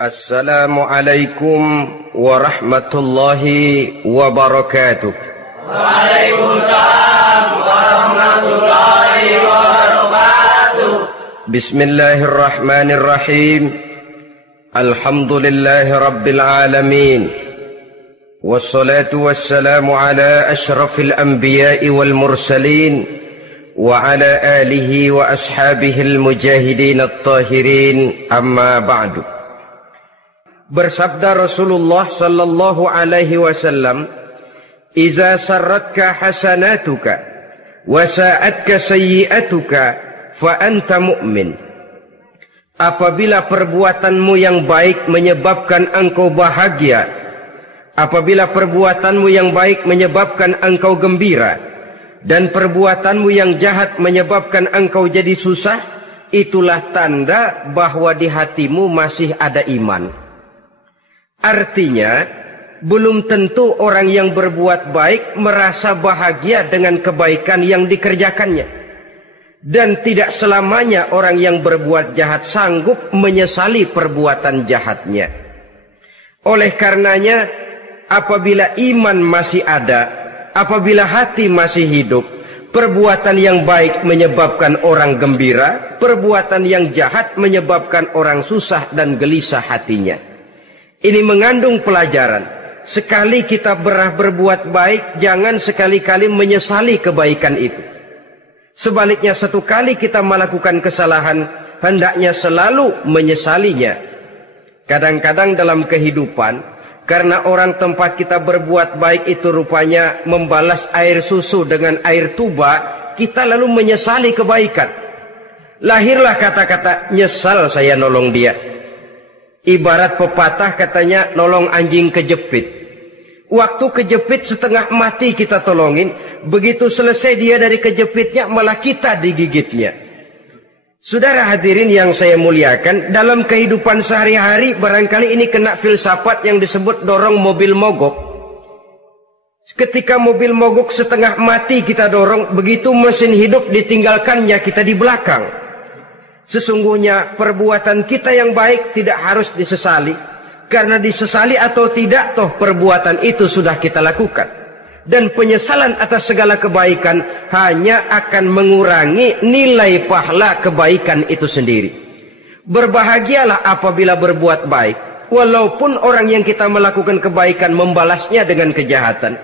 Assalamualaikum warahmatullahi wabarakatuh. Waalaikumsalam warahmatullahi wabarakatuh. Bismillahirrahmanirrahim. Alhamdulillahi rabbil alamin. Wassalatu wassalamu ala ashrafil anbiya'i wal mursalin wa ala alihi wa ashabihil mujahidin at-tahirin, amma ba'du. Bersabda Rasulullah sallallahu alaihi wasallam, "Iza sarratka hasanatuka wa sa'atka sayyi'atuka fa anta mu'min." Apabila perbuatanmu yang baik menyebabkan engkau bahagia, apabila perbuatanmu yang baik menyebabkan engkau gembira, dan perbuatanmu yang jahat menyebabkan engkau jadi susah, itulah tanda bahwa di hatimu masih ada iman. Artinya, belum tentu orang yang berbuat baik merasa bahagia dengan kebaikan yang dikerjakannya. Dan tidak selamanya orang yang berbuat jahat sanggup menyesali perbuatan jahatnya. Oleh karenanya, apabila iman masih ada, apabila hati masih hidup, perbuatan yang baik menyebabkan orang gembira, perbuatan yang jahat menyebabkan orang susah dan gelisah hatinya. Ini mengandung pelajaran. Sekali kita berbuat baik, jangan sekali-kali menyesali kebaikan itu. Sebaliknya, satu kali kita melakukan kesalahan, hendaknya selalu menyesalinya. Kadang-kadang dalam kehidupan, karena orang tempat kita berbuat baik itu rupanya membalas air susu dengan air tuba, kita lalu menyesali kebaikan. Lahirlah kata-kata, "Nyesal saya nolong dia." Ibarat pepatah katanya, nolong anjing kejepit. Waktu kejepit setengah mati kita tolongin, begitu selesai dia dari kejepitnya malah kita digigitnya. Saudara hadirin yang saya muliakan, dalam kehidupan sehari-hari barangkali ini kena filsafat yang disebut dorong mobil mogok. Ketika mobil mogok setengah mati kita dorong, begitu mesin hidup ditinggalkannya kita di belakang. Sesungguhnya perbuatan kita yang baik tidak harus disesali. Karena disesali atau tidak, toh perbuatan itu sudah kita lakukan. Dan penyesalan atas segala kebaikan hanya akan mengurangi nilai pahala kebaikan itu sendiri. Berbahagialah apabila berbuat baik, walaupun orang yang kita melakukan kebaikan membalasnya dengan kejahatan.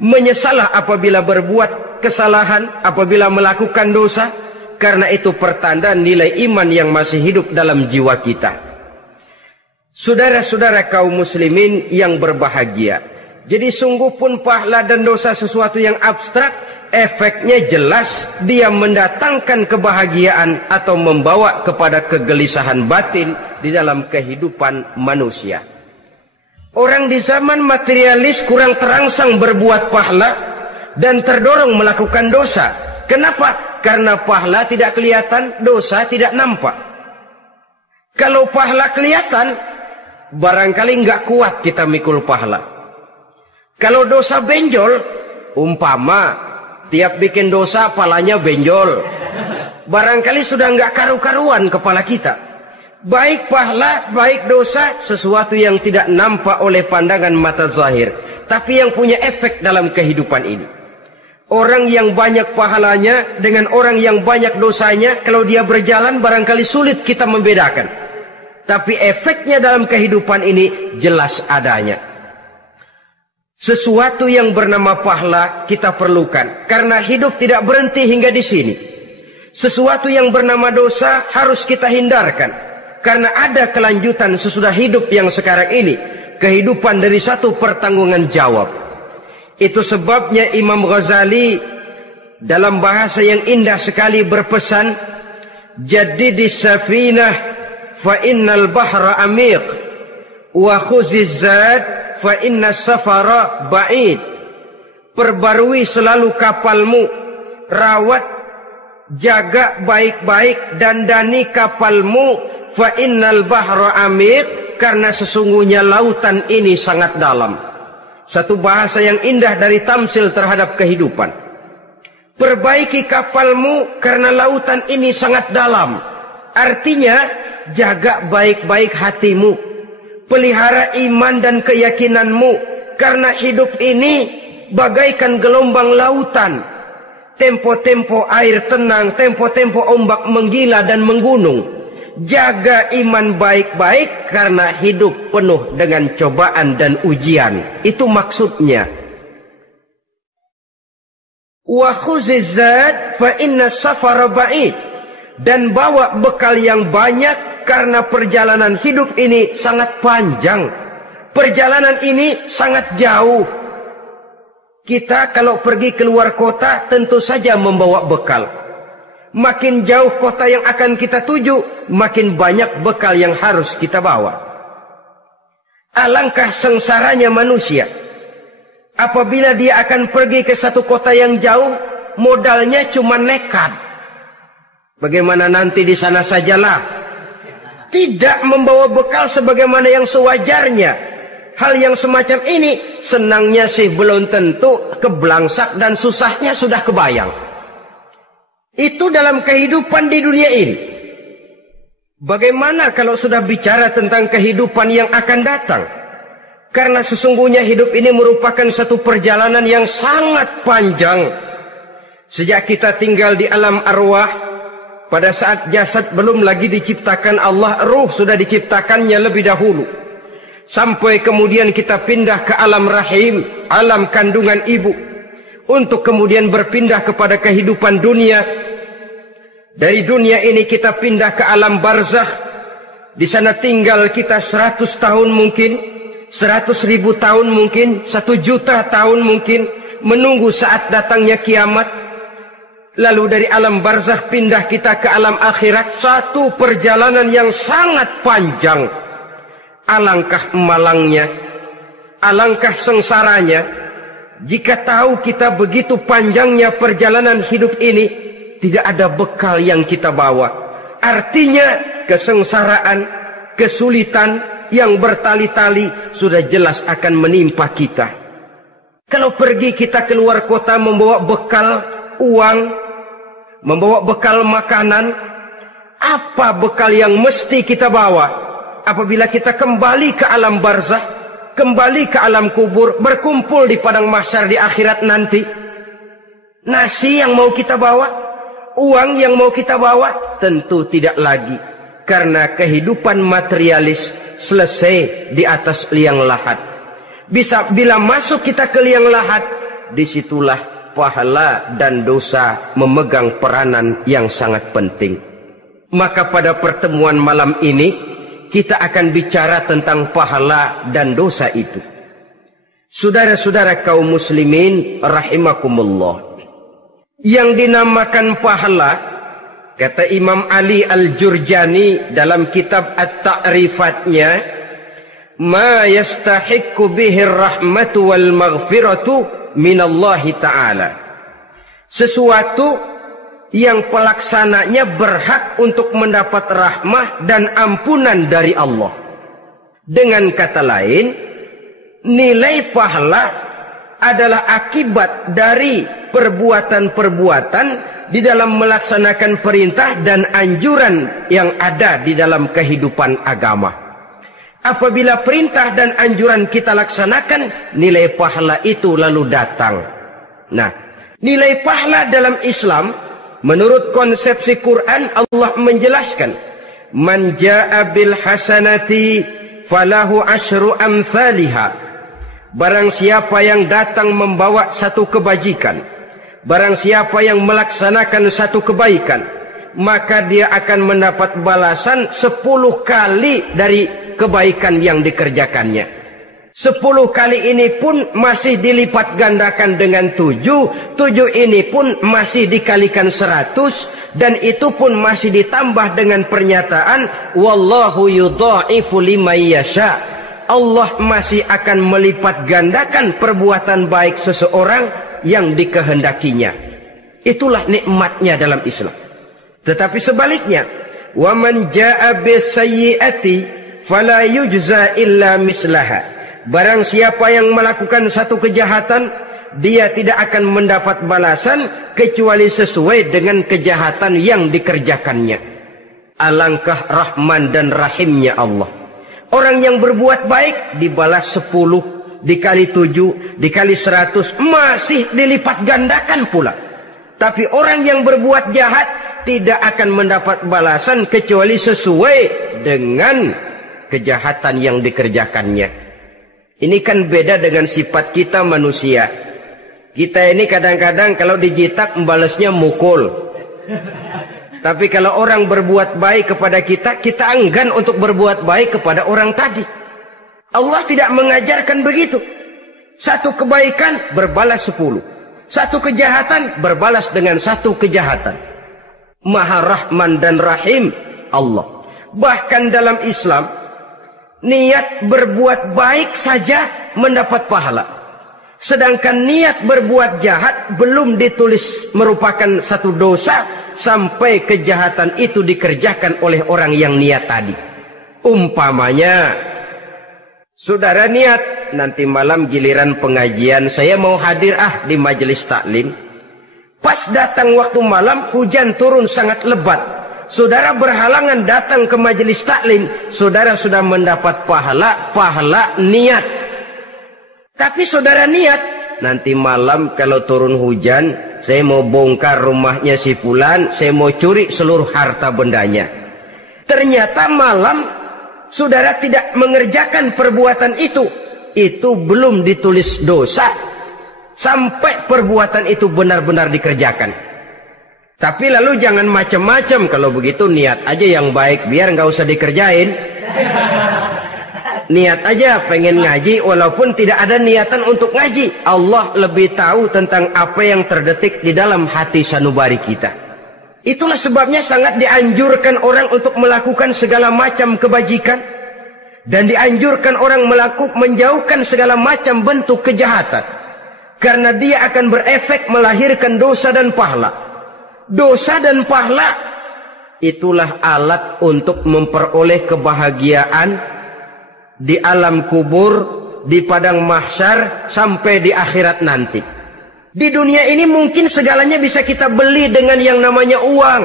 Menyesalah apabila berbuat kesalahan, apabila melakukan dosa, karena itu pertanda nilai iman yang masih hidup dalam jiwa kita. Saudara-saudara kaum muslimin yang berbahagia, jadi sungguh pun pahala dan dosa sesuatu yang abstrak, efeknya jelas dia mendatangkan kebahagiaan atau membawa kepada kegelisahan batin di dalam kehidupan manusia. Orang di zaman materialis kurang terangsang berbuat pahala dan terdorong melakukan dosa. Kenapa? Karena pahala tidak kelihatan, dosa tidak nampak. Kalau pahala kelihatan, barangkali nggak kuat kita mikul pahala. Kalau dosa benjol, umpama tiap bikin dosa palanya benjol, barangkali sudah nggak karu-karuan kepala kita. Baik pahala, baik dosa, sesuatu yang tidak nampak oleh pandangan mata zahir, tapi yang punya efek dalam kehidupan ini. Orang yang banyak pahalanya dengan orang yang banyak dosanya, kalau dia berjalan barangkali sulit kita membedakan. Tapi efeknya dalam kehidupan ini jelas adanya. Sesuatu yang bernama pahala kita perlukan, karena hidup tidak berhenti hingga di sini. Sesuatu yang bernama dosa harus kita hindarkan, karena ada kelanjutan sesudah hidup yang sekarang ini. Kehidupan dari satu pertanggungan jawab. Itu sebabnya Imam Ghazali dalam bahasa yang indah sekali berpesan, "Jaddidis safinah fa innal bahra amiq wa khuziz zad fa innas safara ba'id." Perbarui selalu kapalmu, rawat, jaga baik-baik, dandani kapalmu, fa innal bahra amiq, karena sesungguhnya lautan ini sangat dalam. Satu bahasa yang indah dari tamsil terhadap kehidupan. Perbaiki kapalmu karena lautan ini sangat dalam. Artinya, jaga baik-baik hatimu. Pelihara iman dan keyakinanmu, karena hidup ini bagaikan gelombang lautan. Tempo-tempo air tenang, tempo-tempo ombak menggila dan menggunung. Jaga iman baik-baik karena hidup penuh dengan cobaan dan ujian. Itu maksudnya. Wa khuziz zad fa inna safara ba'id. Dan bawa bekal yang banyak karena perjalanan hidup ini sangat panjang. Perjalanan ini sangat jauh. Kita kalau pergi keluar kota tentu saja membawa bekal. Makin jauh kota yang akan kita tuju, makin banyak bekal yang harus kita bawa. Alangkah sengsaranya manusia apabila dia akan pergi ke satu kota yang jauh, modalnya cuma nekat. Bagaimana nanti di sana sajalah. Tidak membawa bekal sebagaimana yang sewajarnya. Hal yang semacam ini senangnya sih belum tentu, keblangsak dan susahnya sudah kebayang. Itu dalam kehidupan di dunia ini. Bagaimana kalau sudah bicara tentang kehidupan yang akan datang? Karena sesungguhnya hidup ini merupakan satu perjalanan yang sangat panjang. Sejak kita tinggal di alam arwah, pada saat jasad belum lagi diciptakan Allah, ruh sudah diciptakannya lebih dahulu. Sampai kemudian kita pindah ke alam rahim, alam kandungan ibu. Untuk kemudian berpindah kepada kehidupan dunia. Dari dunia ini kita pindah ke alam barzakh. Di sana tinggal kita 100 tahun mungkin, 100.000 tahun mungkin, 1 juta tahun mungkin, menunggu saat datangnya kiamat. Lalu dari alam barzakh pindah kita ke alam akhirat. Satu perjalanan yang sangat panjang. Alangkah malangnya, alangkah sengsaranya, jika tahu kita begitu panjangnya perjalanan hidup ini, tidak ada bekal yang kita bawa. Artinya kesengsaraan, kesulitan yang bertali-tali sudah jelas akan menimpa kita. Kalau pergi kita keluar kota membawa bekal uang, membawa bekal makanan, apa bekal yang mesti kita bawa? Apabila kita kembali ke alam barzakh, kembali ke alam kubur, berkumpul di padang mahsyar di akhirat nanti, nasi yang mau kita bawa, uang yang mau kita bawa, tentu tidak lagi. Karena kehidupan materialis selesai di atas liang lahat. Bila masuk kita ke liang lahat, disitulah pahala dan dosa memegang peranan yang sangat penting. Maka pada pertemuan malam ini, kita akan bicara tentang pahala dan dosa itu. Saudara-saudara kaum muslimin rahimakumullah. Yang dinamakan pahala, kata Imam Ali Al-Jurjani dalam kitab At-Ta'rifatnya, ma yastahiqqu bihi ar-rahmatu wal maghfiratu minallahi ta'ala. Sesuatu yang pelaksananya berhak untuk mendapat rahmah dan ampunan dari Allah. Dengan kata lain, nilai pahala adalah akibat dari perbuatan-perbuatan di dalam melaksanakan perintah dan anjuran yang ada di dalam kehidupan agama. Apabila perintah dan anjuran kita laksanakan, nilai pahala itu lalu datang. Nah, nilai pahala dalam Islam, menurut konsepsi Quran, Allah menjelaskan, man jaa bil hasanati falahu asyru amsalihha. Barang siapa yang datang membawa satu kebajikan, barang siapa yang melaksanakan satu kebaikan, maka dia akan mendapat balasan 10 kali dari kebaikan yang dikerjakannya. 10 kali ini pun masih dilipat gandakan dengan 7. 7 ini pun masih dikalikan 100. Dan itu pun masih ditambah dengan pernyataan, wallahu yudha'ifu liman yasha. Allah masih akan melipat gandakan perbuatan baik seseorang yang dikehendakinya. Itulah nikmatnya dalam Islam. Tetapi sebaliknya, wa man jaa'a bisayyi'ati fala yujza illa mislaha. Barang siapa yang melakukan satu kejahatan, dia tidak akan mendapat balasan kecuali sesuai dengan kejahatan yang dikerjakannya. Alangkah rahman dan rahimnya Allah. Orang yang berbuat baik dibalas 10, dikali 7, dikali 100, masih dilipat gandakan pula. Tapi orang yang berbuat jahat tidak akan mendapat balasan kecuali sesuai dengan kejahatan yang dikerjakannya. Ini kan beda dengan sifat kita manusia. Kita ini kadang-kadang kalau dijitak membalasnya mukul. Tapi kalau orang berbuat baik kepada kita, kita enggan untuk berbuat baik kepada orang tadi. Allah tidak mengajarkan begitu. Satu kebaikan berbalas 10. Satu kejahatan berbalas dengan satu kejahatan. Maha Rahman dan Rahim Allah. Bahkan dalam Islam, niat berbuat baik saja mendapat pahala. Sedangkan niat berbuat jahat belum ditulis merupakan satu dosa sampai kejahatan itu dikerjakan oleh orang yang niat tadi. Umpamanya, saudara niat, nanti malam giliran pengajian, saya mau hadir di majelis taklim. Pas datang waktu malam, hujan turun sangat lebat. Saudara berhalangan datang ke majelis taklim, saudara sudah mendapat pahala niat. Tapi saudara niat, nanti malam kalau turun hujan, saya mau bongkar rumahnya si fulan, saya mau curi seluruh harta bendanya. Ternyata malam saudara tidak mengerjakan perbuatan itu belum ditulis dosa sampai perbuatan itu benar-benar dikerjakan. Tapi lalu jangan macam-macam, kalau begitu niat aja yang baik biar nggak usah dikerjain. Niat aja pengen ngaji walaupun tidak ada niatan untuk ngaji. Allah lebih tahu tentang apa yang terdetik di dalam hati sanubari kita. Itulah sebabnya sangat dianjurkan orang untuk melakukan segala macam kebajikan. Dan dianjurkan orang menjauhkan segala macam bentuk kejahatan. Karena dia akan berefek melahirkan dosa dan pahala. Dosa dan pahala itulah alat untuk memperoleh kebahagiaan di alam kubur, di padang mahsyar, sampai di akhirat nanti. Di dunia ini mungkin segalanya bisa kita beli dengan yang namanya uang.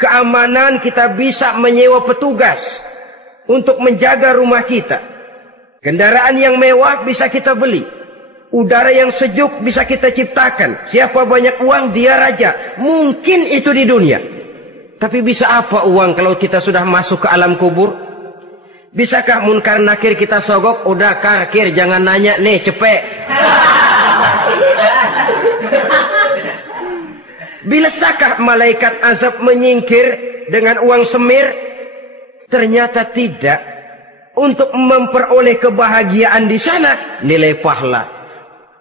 Keamanan kita bisa menyewa petugas untuk menjaga rumah kita. Kendaraan yang mewah bisa kita beli. Udara yang sejuk bisa kita ciptakan. Siapa banyak uang, dia raja. Mungkin itu di dunia. Tapi bisa apa uang kalau kita sudah masuk ke alam kubur? Bisakah munkar nakir kita sogok? Udah karkir, jangan nanya nih, cepet. Bisakah malaikat azab menyingkir dengan uang semir? Ternyata tidak. Untuk memperoleh kebahagiaan di sana, nilai pahala.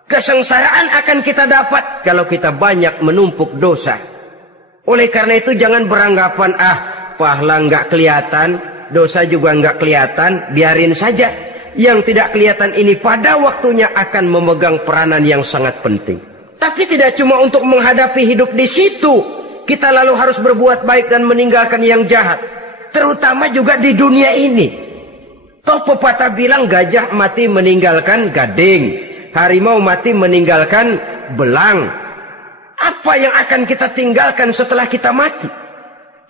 Kesengsaraan akan kita dapat kalau kita banyak menumpuk dosa. Oleh karena itu jangan beranggapan, pahala nggak kelihatan, dosa juga nggak kelihatan, biarin saja. Yang tidak kelihatan ini pada waktunya akan memegang peranan yang sangat penting. Tapi tidak cuma untuk menghadapi hidup di situ, kita lalu harus berbuat baik dan meninggalkan yang jahat. Terutama juga di dunia ini. Toh pepatah bilang gajah mati meninggalkan gading, harimau mati meninggalkan belang. Apa yang akan kita tinggalkan setelah kita mati?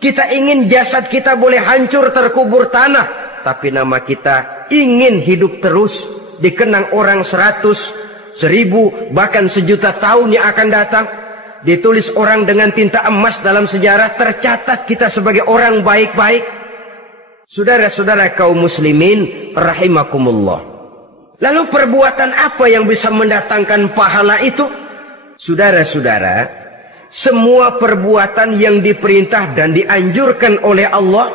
Kita ingin jasad kita boleh hancur terkubur tanah, tapi nama kita ingin hidup terus, dikenang orang 100, 1000, bahkan 1.000.000 tahun yang akan datang. Ditulis orang dengan tinta emas dalam sejarah, tercatat kita sebagai orang baik-baik. Saudara-saudara kaum muslimin rahimakumullah. Lalu perbuatan apa yang bisa mendatangkan pahala itu? Saudara-saudara, semua perbuatan yang diperintah dan dianjurkan oleh Allah,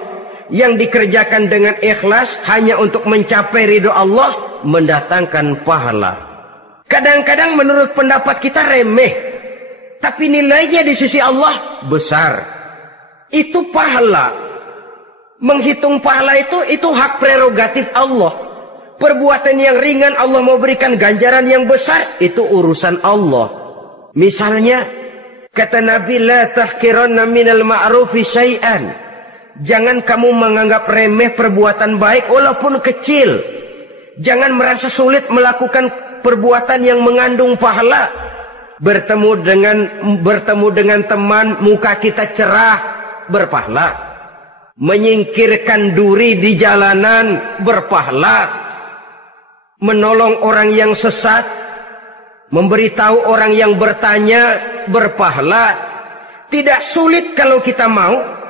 yang dikerjakan dengan ikhlas hanya untuk mencapai ridho Allah, mendatangkan pahala. Kadang-kadang menurut pendapat kita remeh, tapi nilainya di sisi Allah besar. Itu pahala. Menghitung pahala itu hak prerogatif Allah. Perbuatan yang ringan Allah mau berikan ganjaran yang besar, itu urusan Allah. Misalnya, kata Nabi, la tahkiranna minal ma'rufi syai'an. Jangan kamu menganggap remeh perbuatan baik walaupun kecil. Jangan merasa sulit melakukan perbuatan yang mengandung pahala. Bertemu dengan teman, muka kita cerah, berpahala. menyingkirkan duri di jalanan berpahala, menolong orang yang sesat, memberitahu orang yang bertanya berpahala. Tidak sulit kalau kita mau.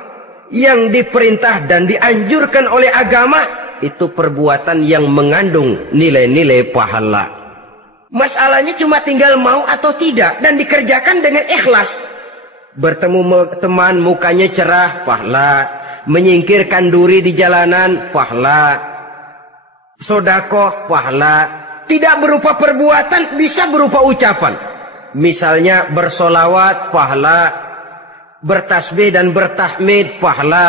Yang diperintah dan dianjurkan oleh agama itu perbuatan yang mengandung nilai-nilai pahala. Masalahnya cuma tinggal mau atau tidak dan dikerjakan dengan ikhlas. Bertemu teman mukanya cerah, pahala. Menyingkirkan duri di jalanan, pahala. Sedekah, pahala. Tidak berupa perbuatan, bisa berupa ucapan. Misalnya bersolawat, pahala. Bertasbih dan bertahmid, pahala.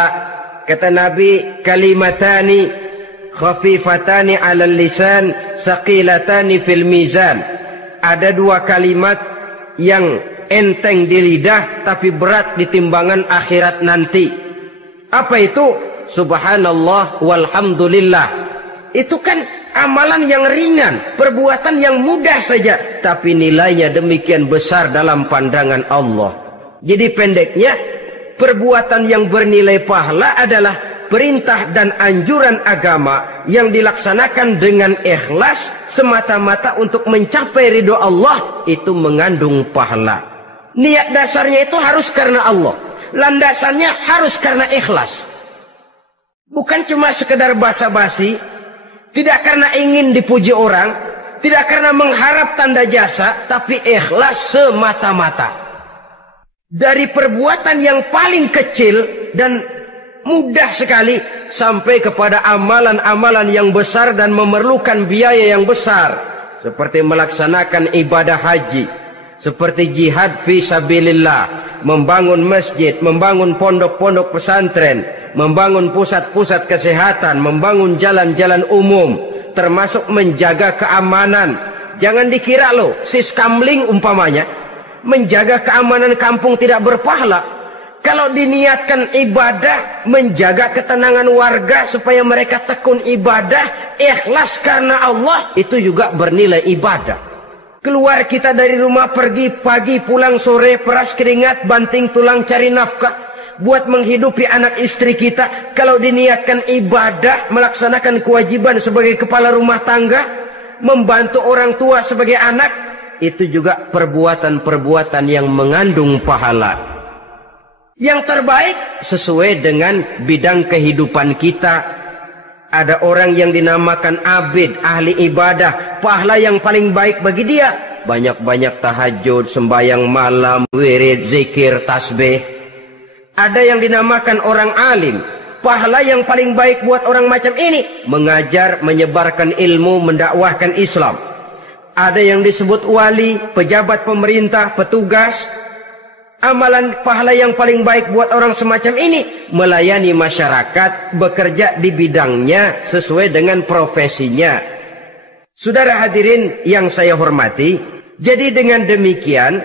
Kata Nabi, kalimatani khafifatani 'alal lisan, saqilatani fil mizan. Ada dua kalimat yang enteng di lidah tapi berat di timbangan akhirat nanti. Apa itu? Subhanallah walhamdulillah. Itu kan amalan yang ringan, perbuatan yang mudah saja, tapi nilainya demikian besar dalam pandangan Allah. Jadi pendeknya, perbuatan yang bernilai pahala adalah perintah dan anjuran agama yang dilaksanakan dengan ikhlas semata-mata untuk mencapai ridho Allah, itu mengandung pahala. Niat dasarnya itu harus karena Allah. Landasannya harus karena ikhlas. Bukan cuma sekedar basa-basi, tidak karena ingin dipuji orang, tidak karena mengharap tanda jasa, tapi ikhlas semata-mata. Dari perbuatan yang paling kecil dan mudah sekali sampai kepada amalan-amalan yang besar dan memerlukan biaya yang besar, seperti melaksanakan ibadah haji, seperti jihad fi sabilillah, membangun masjid, membangun pondok-pondok pesantren, membangun pusat-pusat kesehatan, membangun jalan-jalan umum, termasuk menjaga keamanan. Jangan dikira loh, siskamling umpamanya, menjaga keamanan kampung tidak berpahala. Kalau diniatkan ibadah, menjaga ketenangan warga supaya mereka tekun ibadah, ikhlas karena Allah, itu juga bernilai ibadah. Keluar kita dari rumah, pergi pagi, pulang sore, peras keringat, banting tulang cari nafkah buat menghidupi anak istri kita. Kalau diniatkan ibadah, melaksanakan kewajiban sebagai kepala rumah tangga, membantu orang tua sebagai anak, itu juga perbuatan-perbuatan yang mengandung pahala. Yang terbaik sesuai dengan bidang kehidupan kita. Ada orang yang dinamakan abid, ahli ibadah, pahala yang paling baik bagi dia, banyak-banyak tahajud, sembahyang malam, wirid, zikir, tasbih. Ada yang dinamakan orang alim, pahala yang paling baik buat orang macam ini, mengajar, menyebarkan ilmu, mendakwahkan Islam. Ada yang disebut wali, pejabat pemerintah, petugas. Amalan pahala yang paling baik buat orang semacam ini, melayani masyarakat, bekerja di bidangnya sesuai dengan profesinya. Saudara hadirin yang saya hormati, jadi dengan demikian,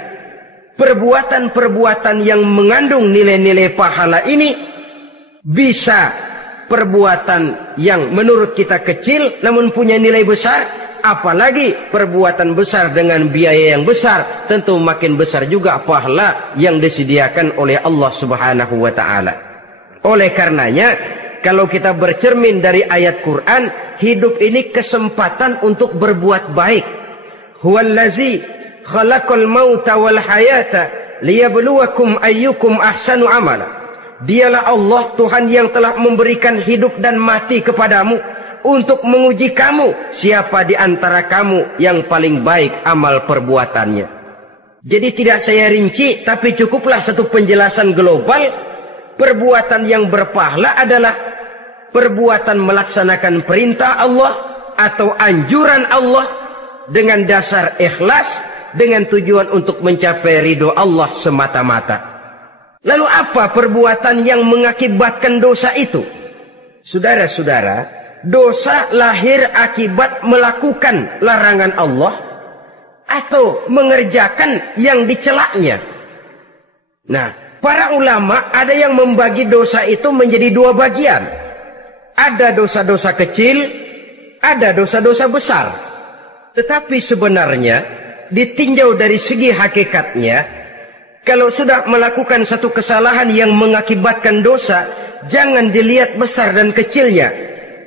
perbuatan-perbuatan yang mengandung nilai-nilai pahala ini bisa perbuatan yang menurut kita kecil namun punya nilai besar. Apalagi perbuatan besar dengan biaya yang besar, tentu makin besar juga pahala yang disediakan oleh Allah Subhanahu wa ta'ala. Oleh karenanya, kalau kita bercermin dari ayat Quran, hidup ini kesempatan untuk berbuat baik. Huwallazi khalaqal mauta wal hayata liyabluwakum ayyukum ahsanu amala. Dialah Allah, Tuhan yang telah memberikan hidup dan mati kepadamu untuk menguji kamu, siapa di antara kamu yang paling baik amal perbuatannya. Jadi tidak saya rinci, tapi cukuplah satu penjelasan global. Perbuatan yang berpahala adalah perbuatan melaksanakan perintah Allah atau anjuran Allah dengan dasar ikhlas, dengan tujuan untuk mencapai ridho Allah semata-mata. Lalu apa perbuatan yang mengakibatkan dosa itu? Saudara-saudara, dosa lahir akibat melakukan larangan Allah atau mengerjakan yang dicelaknya. Nah, para ulama ada yang membagi dosa itu menjadi dua bagian. Ada dosa-dosa kecil, ada dosa-dosa besar. Tetapi sebenarnya ditinjau dari segi hakikatnya, kalau sudah melakukan satu kesalahan yang mengakibatkan dosa, jangan dilihat besar dan kecilnya,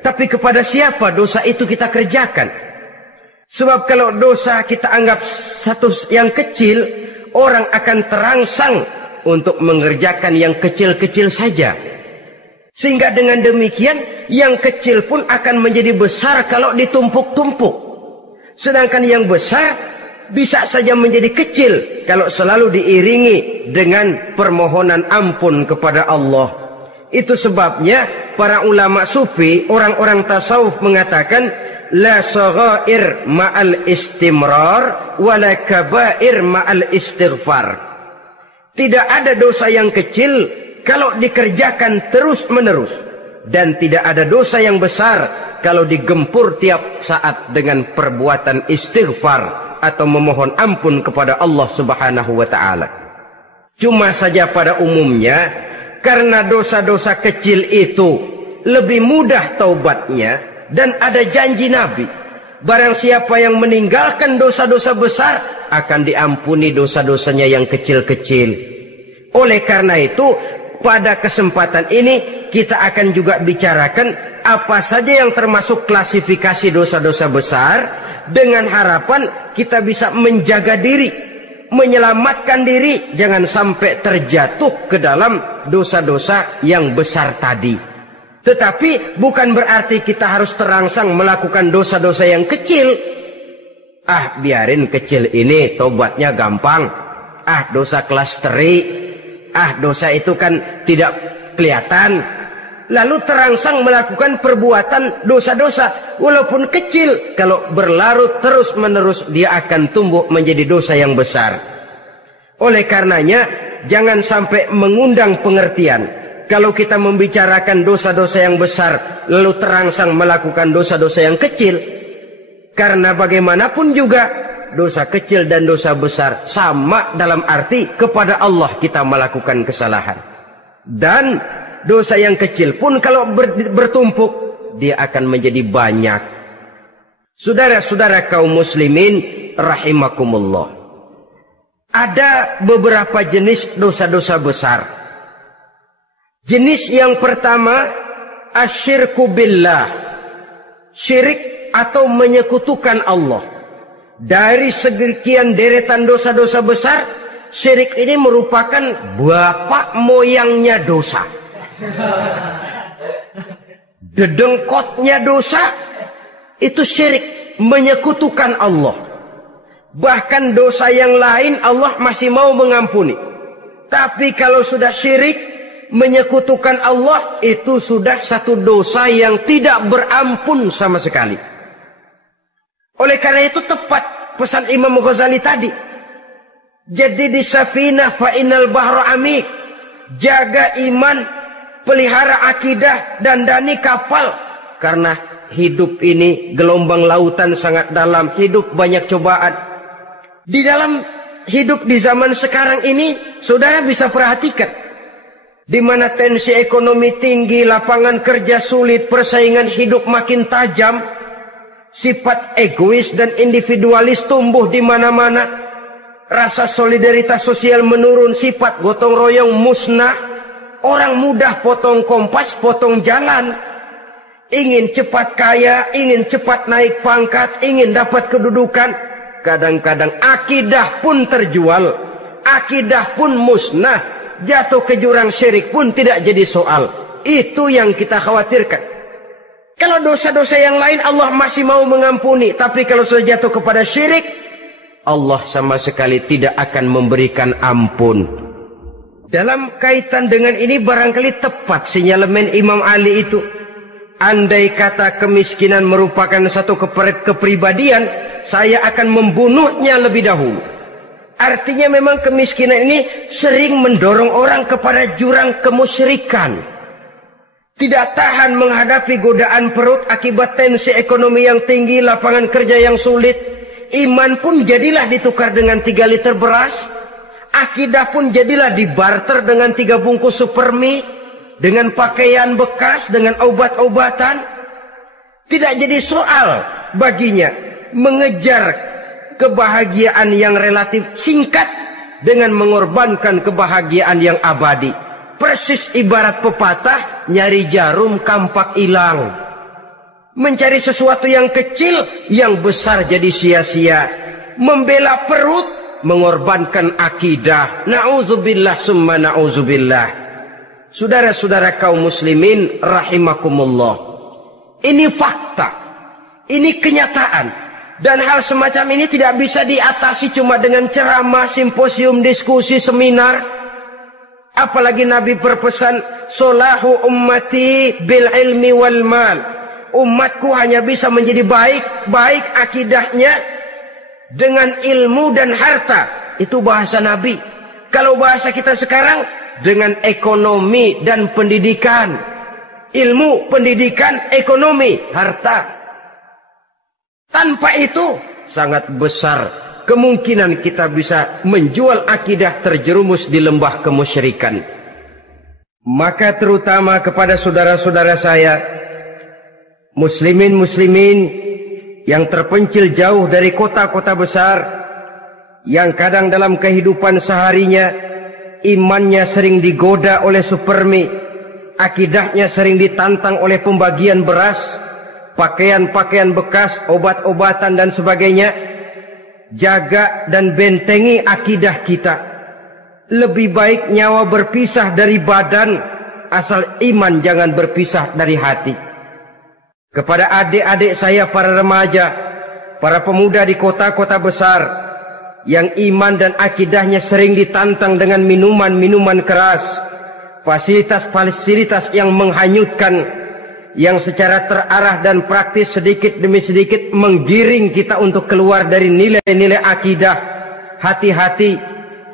tapi kepada siapa dosa itu kita kerjakan. Sebab kalau dosa kita anggap satu yang kecil, orang akan terangsang untuk mengerjakan yang kecil-kecil saja. Sehingga dengan demikian, yang kecil pun akan menjadi besar kalau ditumpuk-tumpuk. Sedangkan yang besar bisa saja menjadi kecil kalau selalu diiringi dengan permohonan ampun kepada Allah. Itu sebabnya para ulama sufi, orang-orang tasawuf mengatakan, la saghair ma'al istimrar wala kabair ma'al istighfar. Tidak ada dosa yang kecil kalau dikerjakan terus-menerus, dan tidak ada dosa yang besar kalau digempur tiap saat dengan perbuatan istighfar atau memohon ampun kepada Allah Subhanahu wa taala. Cuma saja pada umumnya, karena dosa-dosa kecil itu lebih mudah taubatnya, dan ada janji Nabi, barang siapa yang meninggalkan dosa-dosa besar akan diampuni dosa-dosanya yang kecil-kecil. Oleh karena itu, pada kesempatan ini kita akan juga bicarakan apa saja yang termasuk klasifikasi dosa-dosa besar, dengan harapan kita bisa menjaga diri, menyelamatkan diri, jangan sampai terjatuh ke dalam dosa-dosa yang besar tadi. Tetapi bukan berarti kita harus terangsang melakukan dosa-dosa yang kecil. Biarin kecil ini, tobatnya gampang. Dosa kelas teri. Dosa itu kan tidak kelihatan. Lalu terangsang melakukan perbuatan dosa-dosa walaupun kecil. Kalau berlarut terus-menerus, dia akan tumbuh menjadi dosa yang besar. Oleh karenanya, jangan sampai mengundang pengertian kalau kita membicarakan dosa-dosa yang besar lalu terangsang melakukan dosa-dosa yang kecil. Karena bagaimanapun juga dosa kecil dan dosa besar sama dalam arti kepada Allah kita melakukan kesalahan. Dan dosa yang kecil pun kalau bertumpuk, dia akan menjadi banyak. Saudara-saudara kaum muslimin rahimakumullah, ada beberapa jenis dosa-dosa besar. Jenis yang pertama, asyirku billah, syirik atau menyekutukan Allah. Dari sekian deretan dosa-dosa besar, syirik ini merupakan bapak moyangnya dosa. Dedengkotnya dosa, itu syirik, menyekutukan Allah. Bahkan dosa yang lain Allah masih mau mengampuni. Tapi kalau sudah syirik, menyekutukan Allah, itu sudah satu dosa yang tidak berampun sama sekali. Oleh karena itu tepat pesan Imam Ghazali tadi. Jadi di safinah fa innal bahra amik. Jaga iman, pelihara akidah, dandani kapal. Karena hidup ini gelombang lautan sangat dalam, hidup banyak cobaan. Di dalam hidup di zaman sekarang ini, saudara bisa perhatikan, di mana tensi ekonomi tinggi, lapangan kerja sulit, persaingan hidup makin tajam, sifat egois dan individualis tumbuh di mana-mana, rasa solidaritas sosial menurun, sifat gotong royong musnah, orang mudah potong kompas, potong jalan, ingin cepat kaya, ingin cepat naik pangkat, ingin dapat kedudukan. Kadang-kadang akidah pun terjual, akidah pun musnah, jatuh ke jurang syirik pun tidak jadi soal. Itu yang kita khawatirkan. Kalau dosa-dosa yang lain Allah masih mau mengampuni, tapi kalau sudah jatuh kepada syirik, Allah sama sekali tidak akan memberikan ampun. Dalam kaitan dengan ini barangkali tepat sinyalemen Imam Ali itu. Andai kata kemiskinan merupakan satu kepribadian, saya akan membunuhnya lebih dahulu. Artinya memang kemiskinan ini sering mendorong orang kepada jurang kemusyrikan. Tidak tahan menghadapi godaan perut akibat tensi ekonomi yang tinggi, lapangan kerja yang sulit. Iman pun jadilah ditukar dengan 3 liter beras. Akidah pun jadilah dibarter dengan 3 bungkus supermi, dengan pakaian bekas, dengan obat-obatan. Tidak jadi soal baginya mengejar kebahagiaan yang relatif singkat dengan mengorbankan kebahagiaan yang abadi. Persis ibarat pepatah, nyari jarum kampak hilang. Mencari sesuatu yang kecil, yang besar jadi sia-sia. Membela perut, mengorbankan akidah. Na'udzubillah summa na'udzubillah. Saudara-saudara kaum muslimin rahimakumullah. Ini fakta. Ini kenyataan. Dan hal semacam ini tidak bisa diatasi cuma dengan ceramah, simposium, diskusi, seminar. Apalagi Nabi berpesan, solahu ummati bil ilmi wal mal. Umatku hanya bisa menjadi baik akidahnya dengan ilmu dan harta. Itu bahasa Nabi. Kalau bahasa kita sekarang, dengan ekonomi dan pendidikan. Ilmu, pendidikan, ekonomi, harta. Tanpa itu sangat besar kemungkinan kita bisa menjual akidah terjerumus di lembah kemusyrikan. Maka terutama kepada saudara-saudara saya, muslimin yang terpencil jauh dari kota-kota besar, yang kadang dalam kehidupan seharinya imannya sering digoda oleh supermi, akidahnya sering ditantang oleh pembagian beras, pakaian-pakaian bekas, obat-obatan dan sebagainya. Jaga dan bentengi akidah kita. Lebih baik nyawa berpisah dari badan, asal iman jangan berpisah dari hati. Kepada adik-adik saya para remaja, para pemuda di kota-kota besar, yang iman dan akidahnya sering ditantang dengan minuman-minuman keras, fasilitas-fasilitas yang menghanyutkan, yang secara terarah dan praktis sedikit demi sedikit menggiring kita untuk keluar dari nilai-nilai akidah. Hati-hati,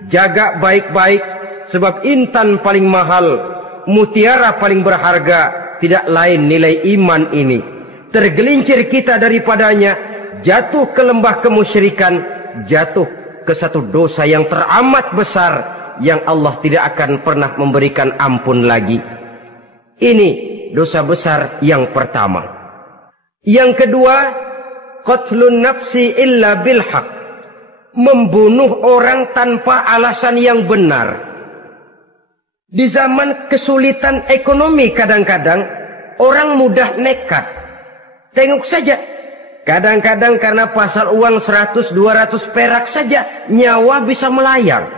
jaga baik-baik, sebab intan paling mahal, mutiara paling berharga, tidak lain nilai iman ini. Tergelincir kita daripadanya, jatuh ke lembah kemusyrikan, jatuh ke satu dosa yang teramat besar, yang Allah tidak akan pernah memberikan ampun lagi. Ini dosa besar yang pertama. Yang kedua, qatlun nafsi illa bil haq. Membunuh orang tanpa alasan yang benar. Di zaman kesulitan ekonomi kadang-kadang orang mudah nekat. Tengok saja, kadang-kadang karena pasal uang 100-200 perak saja nyawa bisa melayang.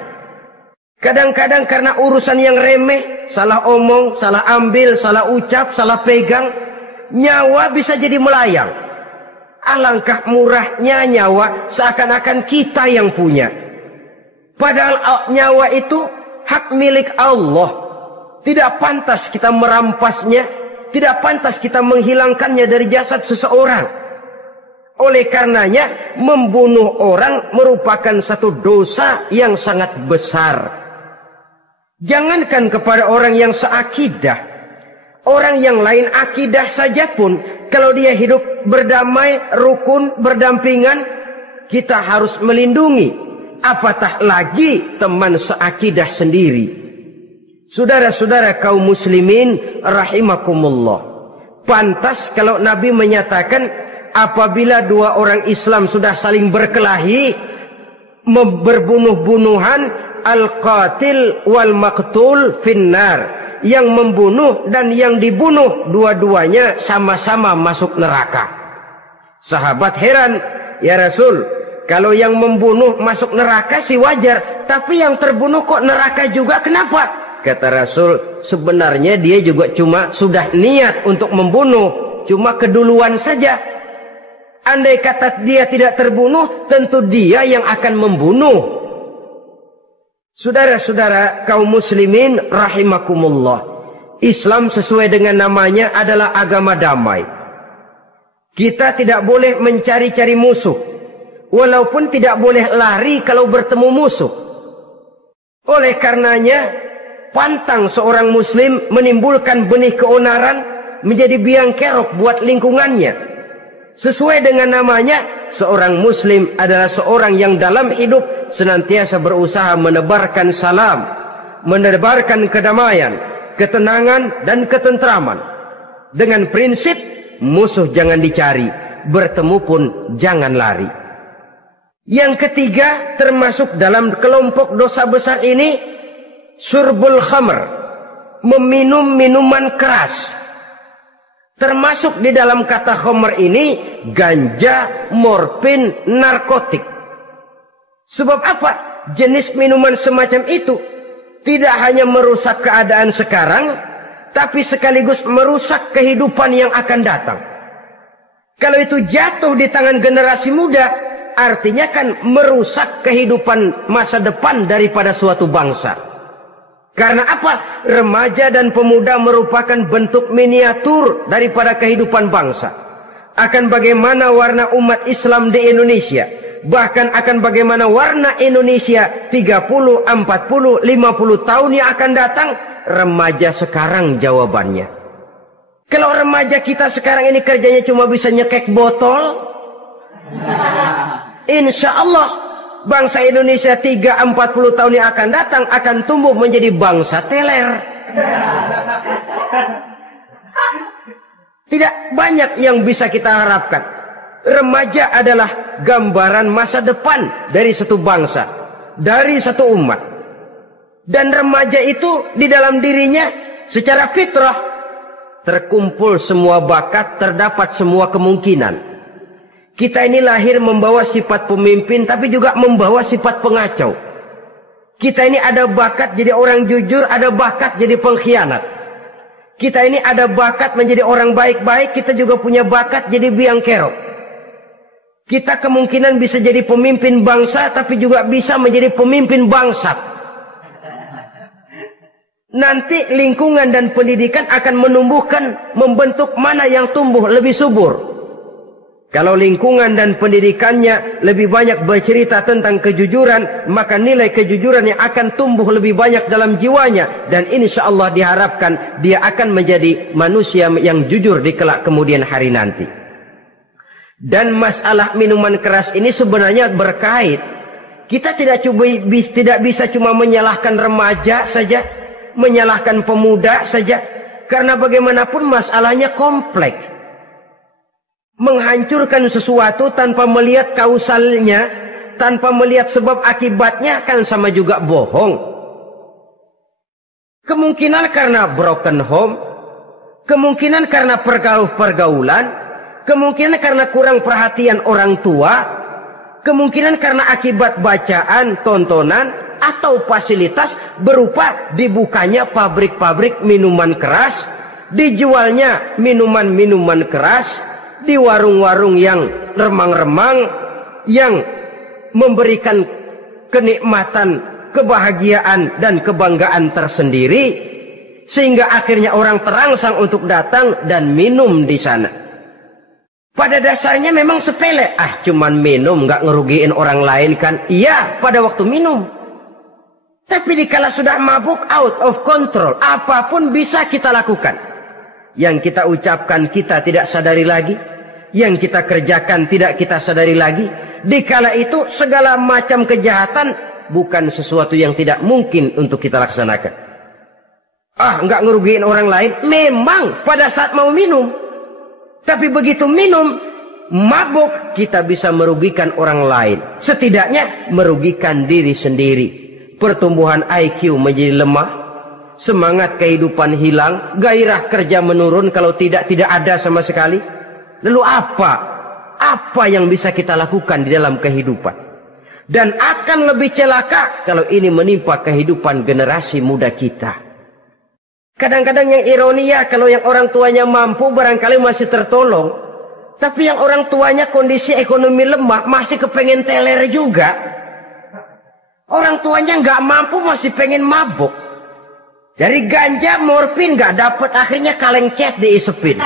Kadang-kadang karena urusan yang remeh, salah omong, salah ambil, salah ucap, salah pegang, nyawa bisa jadi melayang. Alangkah murahnya nyawa, seakan-akan kita yang punya. Padahal nyawa itu hak milik Allah. Tidak pantas kita merampasnya, tidak pantas kita menghilangkannya dari jasad seseorang. Oleh karenanya, membunuh orang merupakan satu dosa yang sangat besar. Jangankan kepada orang yang seakidah, orang yang lain akidah saja pun, kalau dia hidup berdamai, rukun, berdampingan, kita harus melindungi. Apatah lagi teman seakidah sendiri. Saudara-saudara kaum muslimin rahimakumullah. Pantas kalau Nabi menyatakan, apabila dua orang Islam sudah saling berkelahi, berbunuh-bunuhan, al-qatil wal maqtul finnar. Yang membunuh dan yang dibunuh, dua-duanya sama-sama masuk neraka. Sahabat heran, ya Rasul, kalau yang membunuh masuk neraka sih wajar, tapi yang terbunuh kok neraka juga, kenapa? Kata Rasul, sebenarnya dia juga cuma sudah niat untuk membunuh, cuma keduluan saja. Andai kata dia tidak terbunuh, tentu dia yang akan membunuh. Saudara-saudara kaum muslimin rahimakumullah. Islam sesuai dengan namanya adalah agama damai. Kita tidak boleh mencari-cari musuh. Walaupun tidak boleh lari kalau bertemu musuh. Oleh karenanya, pantang seorang muslim menimbulkan benih keonaran menjadi biang kerok buat lingkungannya. Sesuai dengan namanya, seorang muslim adalah seorang yang dalam hidup senantiasa berusaha menebarkan salam, menebarkan kedamaian, ketenangan dan ketentraman. Dengan prinsip, musuh jangan dicari, bertemu pun jangan lari. Yang ketiga, termasuk dalam kelompok dosa besar ini, syurbul khamr, meminum minuman keras. Termasuk di dalam kata khamr ini ganja, morfin, narkotik. Sebab apa? Jenis minuman semacam itu tidak hanya merusak keadaan sekarang, tapi sekaligus merusak kehidupan yang akan datang. Kalau itu jatuh di tangan generasi muda, artinya kan merusak kehidupan masa depan daripada suatu bangsa. Karena apa? Remaja dan pemuda merupakan bentuk miniatur daripada kehidupan bangsa. Akan bagaimana warna umat Islam di Indonesia. Bahkan akan bagaimana warna Indonesia 30, 40, 50 tahun yang akan datang. Remaja sekarang jawabannya. Kalau remaja kita sekarang ini kerjanya cuma bisa nyekek botol, insya Allah bangsa Indonesia 30-40 tahun yang akan datang akan tumbuh menjadi bangsa teler. Tidak banyak yang bisa kita harapkan. Remaja adalah gambaran masa depan dari satu bangsa, dari satu umat. Dan remaja itu di dalam dirinya secara fitrah terkumpul semua bakat, terdapat semua kemungkinan. Kita ini lahir membawa sifat pemimpin, tapi juga membawa sifat pengacau. Kita ini ada bakat jadi orang jujur, ada bakat jadi pengkhianat. Kita ini ada bakat menjadi orang baik-baik, kita juga punya bakat jadi biang kerok. Kita kemungkinan bisa jadi pemimpin bangsa, tapi juga bisa menjadi pemimpin bangsat. Nanti lingkungan dan pendidikan akan menumbuhkan, membentuk mana yang tumbuh lebih subur. Kalau lingkungan dan pendidikannya lebih banyak bercerita tentang kejujuran, maka nilai kejujuran yang akan tumbuh lebih banyak dalam jiwanya. Dan insya Allah diharapkan dia akan menjadi manusia yang jujur di kelak kemudian hari nanti. Dan masalah minuman keras ini sebenarnya berkait. Kita tidak bisa cuma menyalahkan remaja saja, menyalahkan pemuda saja, karena bagaimanapun masalahnya kompleks. Menghancurkan sesuatu tanpa melihat kausalnya, tanpa melihat sebab akibatnya kan sama juga bohong. Kemungkinan karena broken home, kemungkinan karena pergaulan, kemungkinan karena kurang perhatian orang tua, kemungkinan karena akibat bacaan, tontonan, atau fasilitas berupa dibukanya pabrik-pabrik minuman keras, dijualnya minuman-minuman keras, di warung-warung yang remang-remang, yang memberikan kenikmatan, kebahagiaan dan kebanggaan tersendiri, sehingga akhirnya orang terangsang untuk datang dan minum di sana. Pada dasarnya memang sepele, cuman minum nggak ngerugiin orang lain kan? Iya, pada waktu minum. Tapi dikala sudah mabuk, out of control, apapun bisa kita lakukan. Yang kita ucapkan kita tidak sadari lagi, yang kita kerjakan tidak kita sadari lagi. Dikala itu segala macam kejahatan bukan sesuatu yang tidak mungkin untuk kita laksanakan. Nggak ngerugiin orang lain, memang pada saat mau minum. Tapi begitu minum, mabuk, kita bisa merugikan orang lain. Setidaknya merugikan diri sendiri. Pertumbuhan IQ menjadi lemah, semangat kehidupan hilang, gairah kerja menurun, kalau tidak ada sama sekali. Lalu apa yang bisa kita lakukan di dalam kehidupan? Dan akan lebih celaka kalau ini menimpa kehidupan generasi muda kita. Kadang-kadang yang ironi ya, kalau yang orang tuanya mampu barangkali masih tertolong, tapi yang orang tuanya kondisi ekonomi lemah masih kepengen teler juga. Orang tuanya nggak mampu masih pengen mabuk. Dari ganja, morfin nggak dapat, akhirnya kaleng cet diisepin.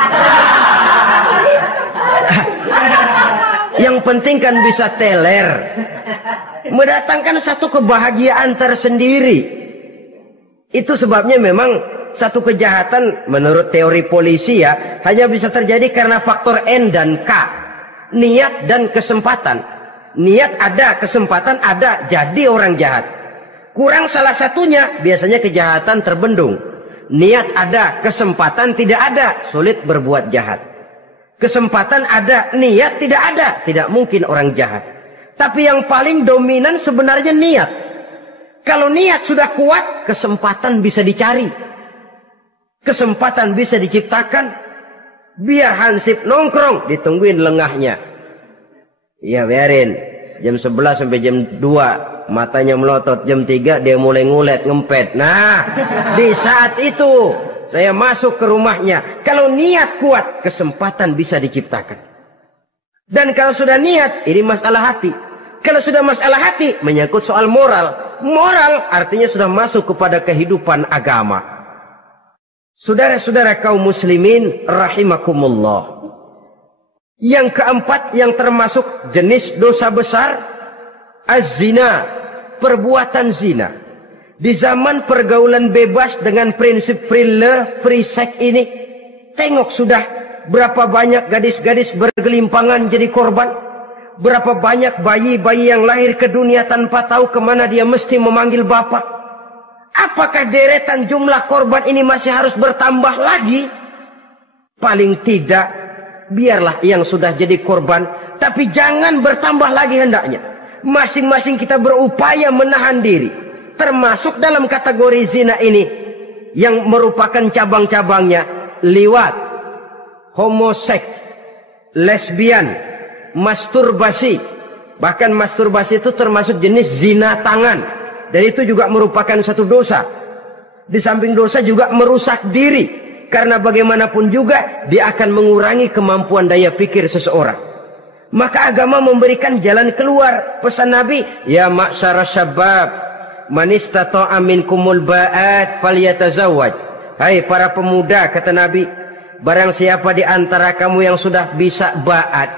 Yang penting kan bisa teler, mendatangkan satu kebahagiaan tersendiri. Itu sebabnya memang satu kejahatan menurut teori polisi ya hanya bisa terjadi karena faktor N dan K, niat dan kesempatan. Niat ada, kesempatan ada, jadi orang jahat. Kurang salah satunya, biasanya kejahatan terbendung. Niat ada, kesempatan tidak ada, sulit berbuat jahat. Kesempatan ada, niat tidak ada, tidak mungkin orang jahat. Tapi yang paling dominan sebenarnya niat. Kalau niat sudah kuat, kesempatan bisa dicari. Kesempatan bisa diciptakan. Biar Hansip nongkrong, ditungguin lengahnya. Iya biarin. Jam 11 sampai jam 2. Matanya melotot. Jam 3 dia mulai ngulet, ngempet. Nah, di saat itu saya masuk ke rumahnya. Kalau niat kuat, kesempatan bisa diciptakan. Dan kalau sudah niat, ini masalah hati. Kalau sudah masalah hati, menyangkut soal moral. Moral artinya sudah masuk kepada kehidupan agama. Saudara-saudara kaum muslimin rahimakumullah. Yang keempat yang termasuk jenis dosa besar, az-zina, perbuatan zina. Di zaman pergaulan bebas dengan prinsip free love, free sex ini, tengok sudah berapa banyak gadis-gadis bergelimpangan jadi korban. Berapa banyak bayi-bayi yang lahir ke dunia tanpa tahu kemana dia mesti memanggil bapak. Apakah deretan jumlah korban ini masih harus bertambah lagi? Paling tidak, biarlah yang sudah jadi korban, tapi jangan bertambah lagi hendaknya. Masing-masing kita berupaya menahan diri. Termasuk dalam kategori zina ini, yang merupakan cabang-cabangnya, liwat, homoseks, lesbian, masturbasi. Bahkan masturbasi itu termasuk jenis zina tangan. Dan itu juga merupakan satu dosa. Di samping dosa juga merusak diri. Karena bagaimanapun juga dia akan mengurangi kemampuan daya pikir seseorang. Maka agama memberikan jalan keluar. Pesan Nabi, ya ma'syara syabab, man istata'a minkumul ba'at falyatazawwaj. Hai para pemuda, kata Nabi, barang siapa di antara kamu yang sudah bisa ba'at,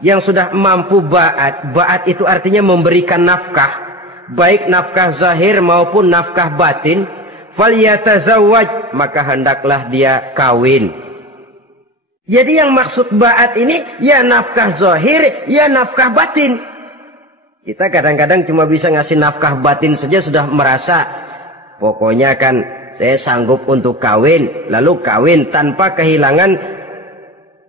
yang sudah mampu ba'at. Ba'at itu artinya memberikan nafkah, baik nafkah zahir maupun nafkah batin. Falyatazawwaj, maka hendaklah dia kawin. Jadi yang maksud ba'at ini ya nafkah zahir, ya nafkah batin. Kita kadang-kadang cuma bisa ngasih nafkah batin saja sudah merasa pokoknya kan saya sanggup untuk kawin, lalu kawin tanpa kehilangan,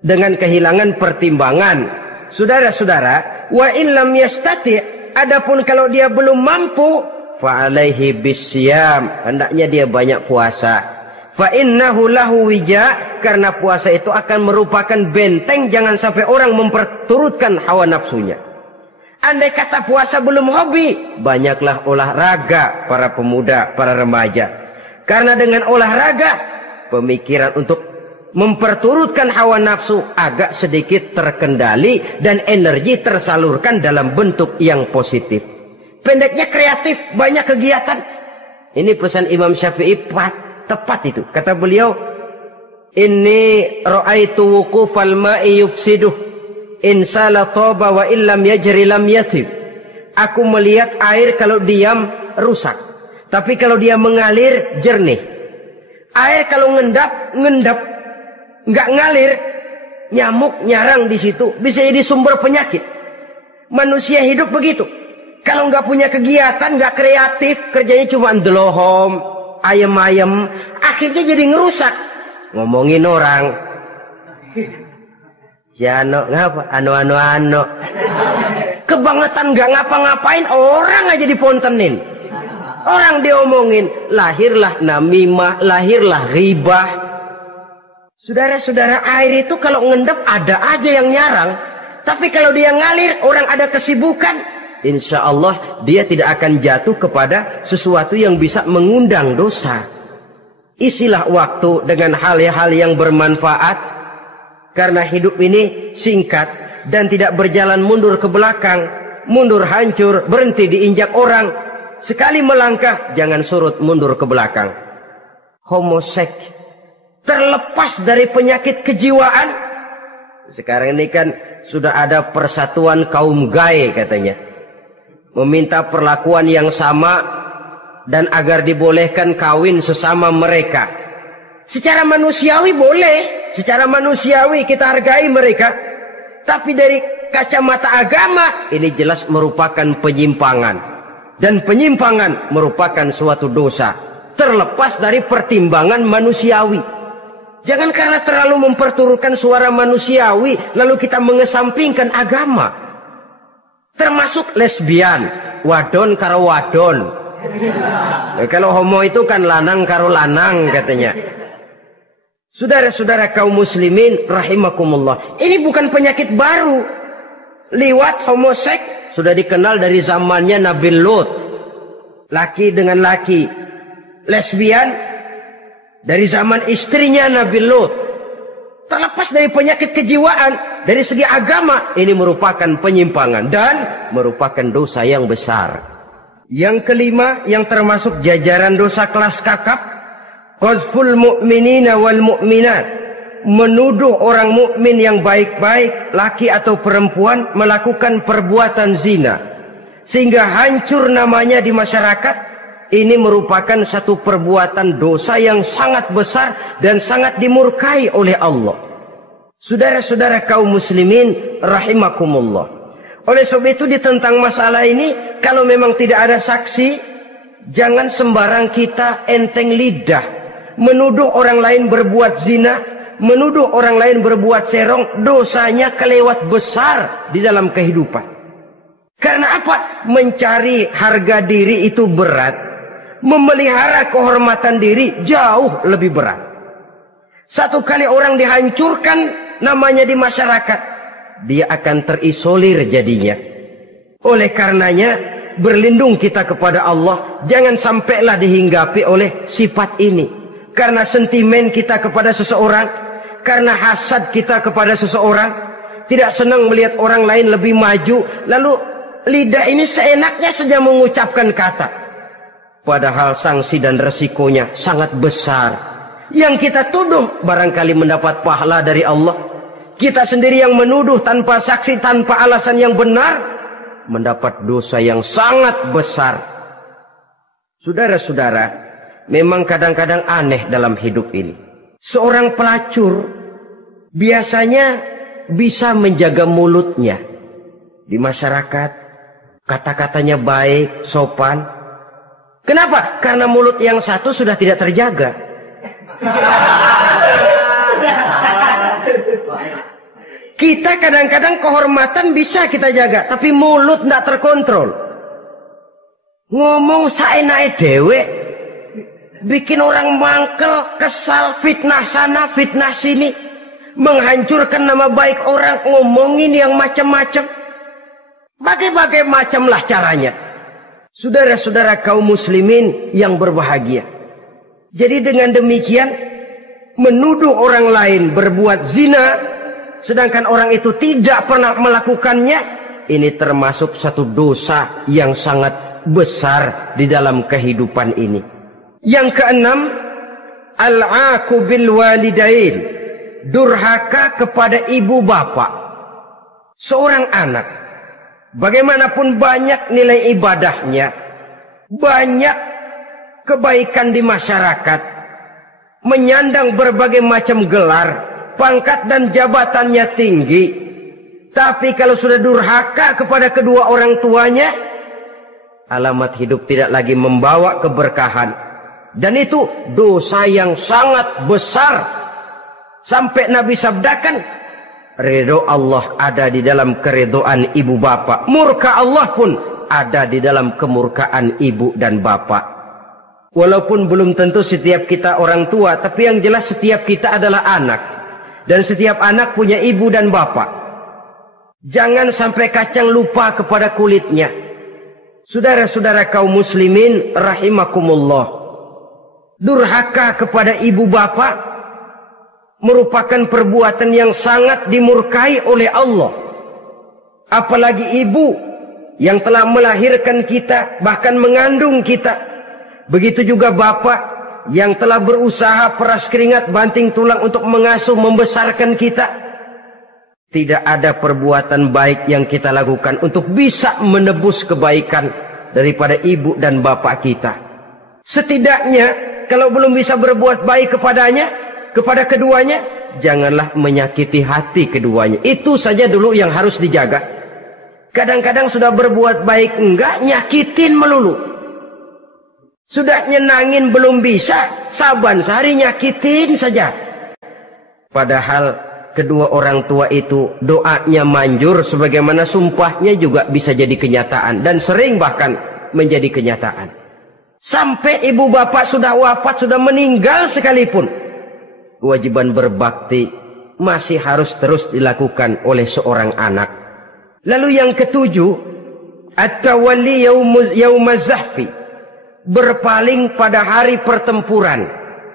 dengan kehilangan pertimbangan. Saudara-saudara, wa in lam yastati, adapun kalau dia belum mampu, fa alaihi bisyam, hendaknya dia banyak puasa. Fa innahu lahu wija, karena puasa itu akan merupakan benteng jangan sampai orang memperturutkan hawa nafsunya. Andai kata puasa belum hobi, banyaklah olahraga para pemuda, para remaja. Karena dengan olahraga, pemikiran untuk memperturutkan hawa nafsu agak sedikit terkendali dan energi tersalurkan dalam bentuk yang positif. Pendeknya kreatif, banyak kegiatan. Ini pesan Imam Syafi'i tepat itu. Kata beliau, inni ra'aitu wuqufal ma'i yufsiduh insala toba wa illam yajri lam yatib. Aku melihat air kalau diam rusak, tapi kalau dia mengalir jernih. Air kalau ngendap nggak ngalir, nyamuk nyarang di situ, bisa jadi sumber penyakit. Manusia hidup begitu. Kalau nggak punya kegiatan, nggak kreatif, kerjanya cuma ndelohom, ayam-ayam, akhirnya jadi ngerusak. Ngomongin orang, si Ano ngapa? Ano. Kebangetan nggak ngapa-ngapain, orang aja dipontenin. Orang diomongin, lahirlah namimah, lahirlah ghibah. Saudara-saudara, air itu kalau ngendap ada aja yang nyarang. Tapi kalau dia ngalir, orang ada kesibukan, insya Allah dia tidak akan jatuh kepada sesuatu yang bisa mengundang dosa. Isilah waktu dengan hal-hal yang bermanfaat. Karena hidup ini singkat dan tidak berjalan mundur ke belakang. Mundur hancur, berhenti diinjak orang. Sekali melangkah, jangan surut mundur ke belakang. Homoseks, terlepas dari penyakit kejiwaan. Sekarang ini kan sudah ada persatuan kaum gay katanya. Meminta perlakuan yang sama dan agar dibolehkan kawin sesama mereka. Secara manusiawi boleh. Secara manusiawi kita hargai mereka. Tapi dari kacamata agama, ini jelas merupakan penyimpangan. Dan penyimpangan merupakan suatu dosa. Terlepas dari pertimbangan manusiawi. Jangan karena terlalu memperturutkan suara manusiawi, lalu kita mengesampingkan agama. Termasuk lesbian, wadon karo wadon. Kalau homo itu kan lanang karo lanang katanya. Saudara-saudara kaum muslimin rahimakumullah, ini bukan penyakit baru. Liwat, homoseks sudah dikenal dari zamannya Nabi Lut. Laki dengan laki. Lesbian dari zaman istrinya Nabi Lut. Terlepas dari penyakit kejiwaan, dari segi agama, ini merupakan penyimpangan dan merupakan dosa yang besar. Yang kelima, yang termasuk jajaran dosa kelas kakap, qazful mu'minina wal mu'minat, menuduh orang mukmin yang baik-baik, laki atau perempuan, melakukan perbuatan zina sehingga hancur namanya di masyarakat. Ini merupakan satu perbuatan dosa yang sangat besar dan sangat dimurkai oleh Allah. Saudara-saudara kaum muslimin rahimakumullah. Oleh sebab itu tentang masalah ini, kalau memang tidak ada saksi, jangan sembarang kita enteng lidah menuduh orang lain berbuat zina, menuduh orang lain berbuat serong. Dosanya kelewat besar di dalam kehidupan. Karena apa? Mencari harga diri itu berat, memelihara kehormatan diri jauh lebih berat. Satu kali orang dihancurkan namanya di masyarakat, dia akan terisolir jadinya. Oleh karenanya, berlindung kita kepada Allah, jangan sampailah dihinggapi oleh sifat ini. Karena sentimen kita kepada seseorang, karena hasad kita kepada seseorang, tidak senang melihat orang lain lebih maju, lalu lidah ini seenaknya saja mengucapkan kata. Padahal sanksi dan resikonya sangat besar. Yang kita tuduh barangkali mendapat pahala dari Allah. Kita sendiri yang menuduh tanpa saksi, tanpa alasan yang benar, mendapat dosa yang sangat besar. Saudara-saudara, memang kadang-kadang aneh dalam hidup ini. Seorang pelacur biasanya bisa menjaga mulutnya di masyarakat, kata-katanya baik, sopan. Kenapa? Karena mulut yang satu sudah tidak terjaga. Kita kadang-kadang kehormatan bisa kita jaga, tapi mulut tidak terkontrol. Ngomong saenake dhewe, bikin orang mangkel, kesal, fitnah sana, fitnah sini, menghancurkan nama baik orang, ngomongin yang macam-macam. Bagai-bagai macamlah caranya. Saudara-saudara kaum muslimin yang berbahagia. Jadi dengan demikian, menuduh orang lain berbuat zina, sedangkan orang itu tidak pernah melakukannya, ini termasuk satu dosa yang sangat besar di dalam kehidupan ini. Yang keenam, al-'aqu bil walidain, durhaka kepada ibu bapak. Seorang anak, bagaimanapun banyak nilai ibadahnya, banyak kebaikan di masyarakat, menyandang berbagai macam gelar, pangkat dan jabatannya tinggi, tapi kalau sudah durhaka kepada kedua orang tuanya, alamat hidup tidak lagi membawa keberkahan. Dan itu dosa yang sangat besar. Sampai Nabi sabdakan, ridho Allah ada di dalam keridhaan ibu bapak. Murka Allah pun ada di dalam kemurkaan ibu dan bapak. Walaupun belum tentu setiap kita orang tua, tapi yang jelas setiap kita adalah anak. Dan setiap anak punya ibu dan bapak. Jangan sampai kacang lupa kepada kulitnya. Saudara-saudara kaum muslimin rahimakumullah. Durhaka kepada ibu bapak merupakan perbuatan yang sangat dimurkai oleh Allah. Apalagi ibu yang telah melahirkan kita, bahkan mengandung kita. Begitu juga bapak yang telah berusaha peras keringat banting tulang untuk mengasuh membesarkan kita. Tidak ada perbuatan baik yang kita lakukan untuk bisa menebus kebaikan daripada ibu dan bapak kita. Setidaknya kalau belum bisa berbuat baik kepadanya, kepada keduanya, janganlah menyakiti hati keduanya. Itu saja dulu yang harus dijaga. Kadang-kadang sudah berbuat baik enggak, nyakitin melulu. Sudah nyenangin belum bisa, saban sehari nyakitin saja. Padahal kedua orang tua itu doanya manjur, sebagaimana sumpahnya juga bisa jadi kenyataan. Dan sering bahkan menjadi kenyataan. Sampai ibu bapak sudah wafat, sudah meninggal sekalipun, kewajiban berbakti masih harus terus dilakukan oleh seorang anak. Lalu yang ketujuh, at-tawalli yaumaz zahfi, berpaling pada hari pertempuran.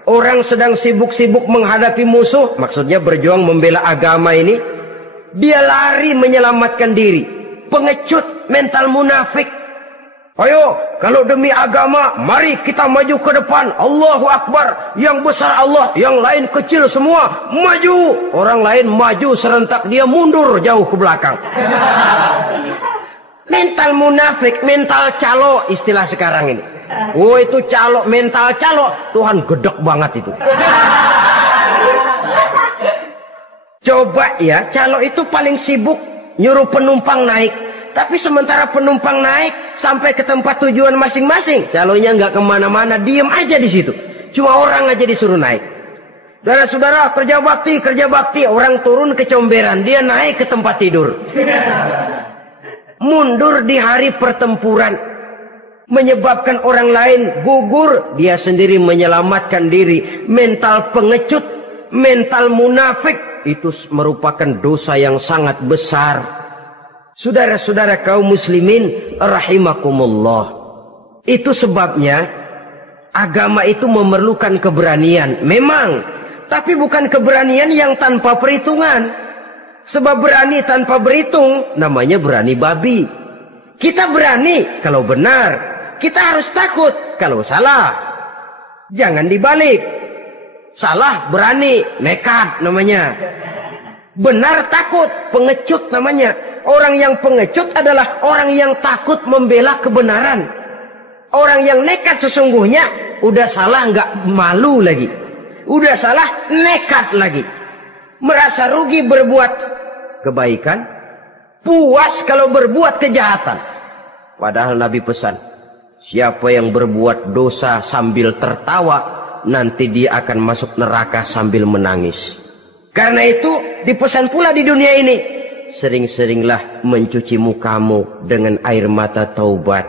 Orang sedang sibuk-sibuk menghadapi musuh, maksudnya berjuang membela agama ini, dia lari menyelamatkan diri. Pengecut, mental munafik. Ayo, kalau demi agama, mari kita maju ke depan. Allahu Akbar. Yang besar Allah, yang lain kecil semua. Maju. Orang lain maju serentak, dia mundur jauh ke belakang. Mental munafik, mental calo, istilah sekarang ini. Oh, itu calo, mental calo. Tuhan gedek banget itu. Coba ya, calo itu paling sibuk nyuruh penumpang naik. Tapi sementara penumpang naik sampai ke tempat tujuan masing-masing, calonya nggak kemana-mana, diem aja di situ. Cuma orang aja disuruh naik. Saudara-saudara, kerja bakti, orang turun ke comberan, dia naik ke tempat tidur. Mundur di hari pertempuran, menyebabkan orang lain gugur, dia sendiri menyelamatkan diri. Mental pengecut, mental munafik, itu merupakan dosa yang sangat besar. Saudara-saudara kaum muslimin rahimakumullah. Itu sebabnya agama itu memerlukan keberanian. Memang, tapi bukan keberanian yang tanpa perhitungan. Sebab berani tanpa berhitung namanya berani babi. Kita berani kalau benar, kita harus takut kalau salah. Jangan dibalik. Salah berani, nekat namanya. Benar takut, pengecut namanya. Orang yang pengecut adalah orang yang takut membela kebenaran. Orang yang nekat sesungguhnya udah salah nggak malu lagi. Udah salah nekat lagi. Merasa rugi berbuat kebaikan, puas kalau berbuat kejahatan. Padahal Nabi pesan, siapa yang berbuat dosa sambil tertawa, nanti dia akan masuk neraka sambil menangis. Karena itu dipesan pula di dunia ini, sering-seringlah mencuci mukamu dengan air mata taubat.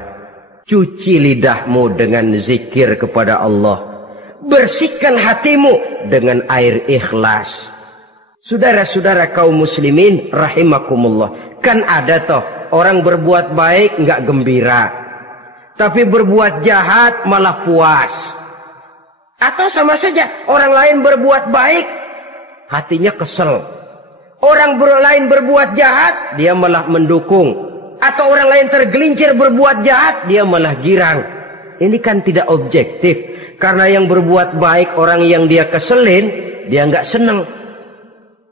Cuci lidahmu dengan zikir kepada Allah. Bersihkan hatimu dengan air ikhlas. Saudara-saudara kaum muslimin rahimakumullah. Kan ada toh orang berbuat baik nggak gembira. Tapi berbuat jahat malah puas. Atau sama saja orang lain berbuat baik, hatinya kesel. Orang lain berbuat jahat, dia malah mendukung. Atau orang lain tergelincir berbuat jahat, dia malah girang. Ini kan tidak objektif. Karena yang berbuat baik, orang yang dia keselin, dia nggak seneng.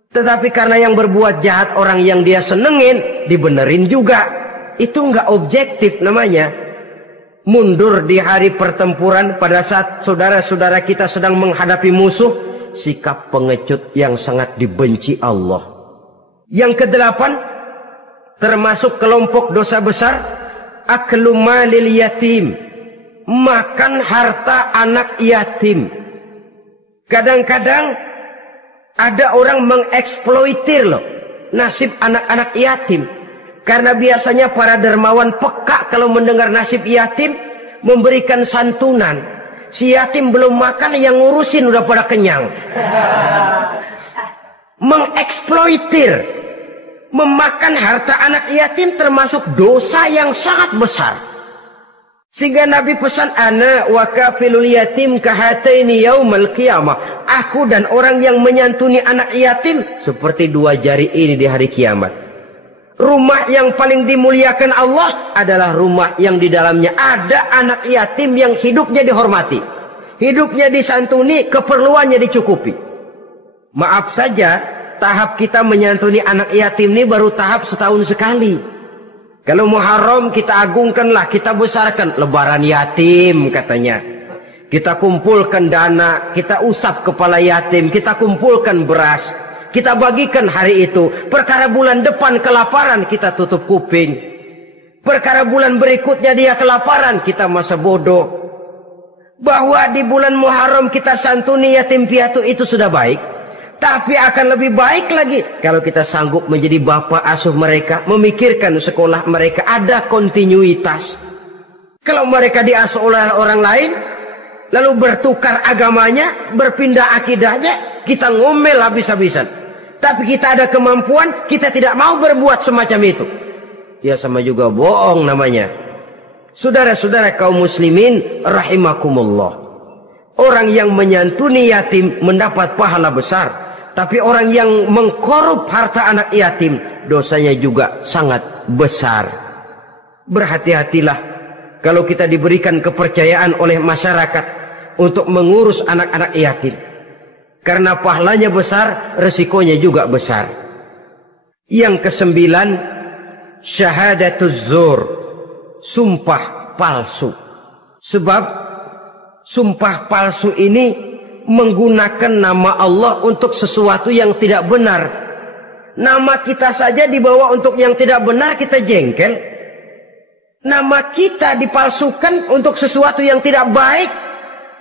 Tetapi karena yang berbuat jahat, orang yang dia senengin, dibenerin juga. Itu nggak objektif namanya. Mundur di hari pertempuran pada saat saudara-saudara kita sedang menghadapi musuh, sikap pengecut yang sangat dibenci Allah. Yang kedelapan, termasuk kelompok dosa besar, aklu malil yatim, makan harta anak yatim. Kadang-kadang ada orang mengeksploitir loh nasib anak-anak yatim. Karena biasanya para dermawan peka kalau mendengar nasib yatim, memberikan santunan. Si yatim belum makan, yang ngurusin udah pada kenyang. Mengeksploitir, memakan harta anak yatim termasuk dosa yang sangat besar. Sehingga Nabi pesan, ana wa kafilul yatim kahataini yaumal qiyamah. Aku dan orang yang menyantuni anak yatim seperti dua jari ini di hari kiamat. Rumah yang paling dimuliakan Allah adalah rumah yang di dalamnya ada anak yatim yang hidupnya dihormati, hidupnya disantuni, keperluannya dicukupi. Maaf saja, tahap kita menyantuni anak yatim ini baru tahap setahun sekali. Kalau Muharram kita agungkanlah, kita besarkan. Lebaran yatim katanya. Kita kumpulkan dana, kita usap kepala yatim, kita kumpulkan beras, kita bagikan hari itu. Perkara bulan depan kelaparan, kita tutup kuping. Perkara bulan berikutnya dia kelaparan, kita masa bodoh. Bahwa di bulan Muharram kita santuni yatim piatu itu sudah baik. Tapi akan lebih baik lagi kalau kita sanggup menjadi bapak asuh mereka, memikirkan sekolah mereka, ada kontinuitas. Kalau mereka diasuh oleh orang lain, lalu bertukar agamanya, berpindah akidahnya, kita ngomel habis-habisan. Tapi kita ada kemampuan, kita tidak mau berbuat semacam itu. Ya sama juga bohong namanya. Saudara-saudara kaum muslimin rahimakumullah. Orang yang menyantuni yatim mendapat pahala besar. Tapi orang yang mengkorup harta anak yatim, dosanya juga sangat besar. Berhati-hatilah kalau kita diberikan kepercayaan oleh masyarakat untuk mengurus anak-anak yatim. Karena pahalanya besar, resikonya juga besar. Yang kesembilan, syahadatuz zur, sumpah palsu. Sebab sumpah palsu ini menggunakan nama Allah untuk sesuatu yang tidak benar. Nama kita saja dibawa untuk yang tidak benar, kita jengkel. Nama kita dipalsukan untuk sesuatu yang tidak baik,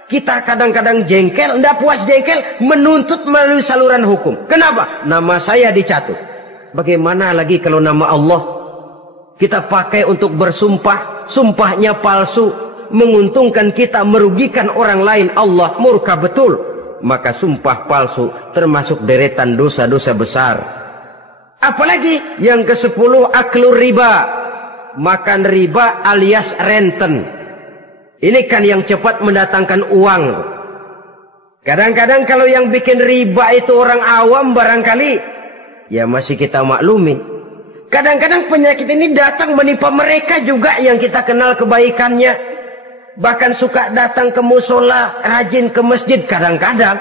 kita kadang-kadang jengkel, tidak puas jengkel, menuntut melalui saluran hukum. Kenapa? Nama saya dicatut. Bagaimana lagi kalau nama Allah kita pakai untuk bersumpah, sumpahnya palsu, menguntungkan kita, merugikan orang lain, Allah murka betul. Maka sumpah palsu termasuk deretan dosa-dosa besar. Apalagi yang ke-10, aklur riba, makan riba alias renten. Ini kan yang cepat mendatangkan uang. Kadang-kadang kalau yang bikin riba itu orang awam barangkali, ya masih kita maklumi. Kadang-kadang penyakit ini datang menimpa mereka juga yang kita kenal kebaikannya. Bahkan suka datang ke musola, rajin ke masjid. Kadang-kadang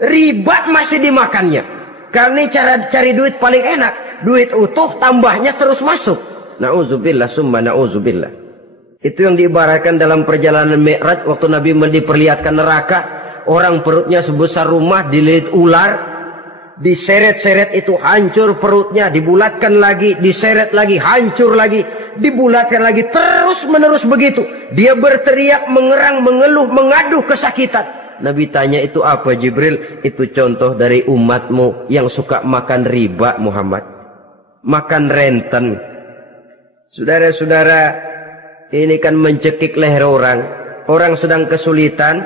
riba masih dimakannya. Karena cara cari duit paling enak. Duit utuh, tambahnya terus masuk. Na'udzubillah summa na'udzubillah. Itu yang diibaratkan dalam perjalanan Mi'raj. Waktu Nabi diperlihatkan neraka. Orang perutnya sebesar rumah, dililit ular. Diseret-seret itu hancur perutnya, dibulatkan lagi, diseret lagi, hancur lagi, dibulatkan lagi, terus menerus begitu. Dia berteriak, mengerang, mengeluh, mengaduh kesakitan. Nabi tanya, itu apa Jibril? Itu contoh dari umatmu yang suka makan riba Muhammad. Makan renten. Saudara-saudara, ini kan mencekik leher orang. Orang sedang kesulitan.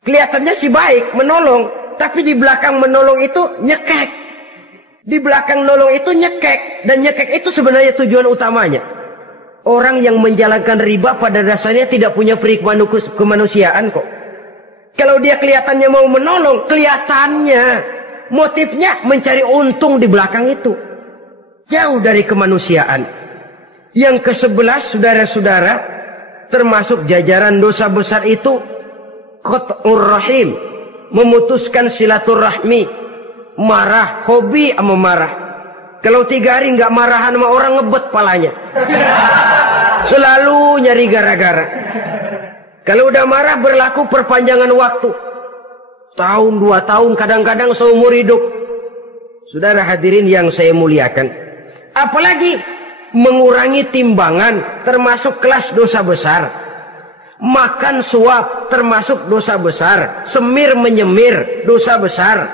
Kelihatannya sih baik, menolong. Tapi di belakang menolong itu nyekek. Di belakang nolong itu nyekek. Dan nyekek itu sebenarnya tujuan utamanya. Orang yang menjalankan riba pada dasarnya tidak punya perikman kemanusiaan kok. Kalau dia kelihatannya mau menolong, kelihatannya motifnya mencari untung di belakang itu. Jauh dari kemanusiaan. Yang ke-11, saudara-saudara, termasuk jajaran dosa besar itu qat'ur rahim. Memutuskan silaturahmi. Marah, hobi sama marah. Kalau 3 hari nggak marahan sama orang, ngebet palanya. Selalu nyari gara-gara. Kalau udah marah berlaku perpanjangan waktu. Tahun, 2 tahun, kadang-kadang seumur hidup. Saudara hadirin yang saya muliakan. Apalagi mengurangi timbangan termasuk kelas dosa besar. Makan suap termasuk dosa besar. Semir menyemir dosa besar.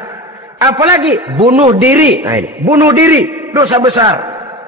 Apalagi bunuh diri. Nah ini, bunuh diri dosa besar.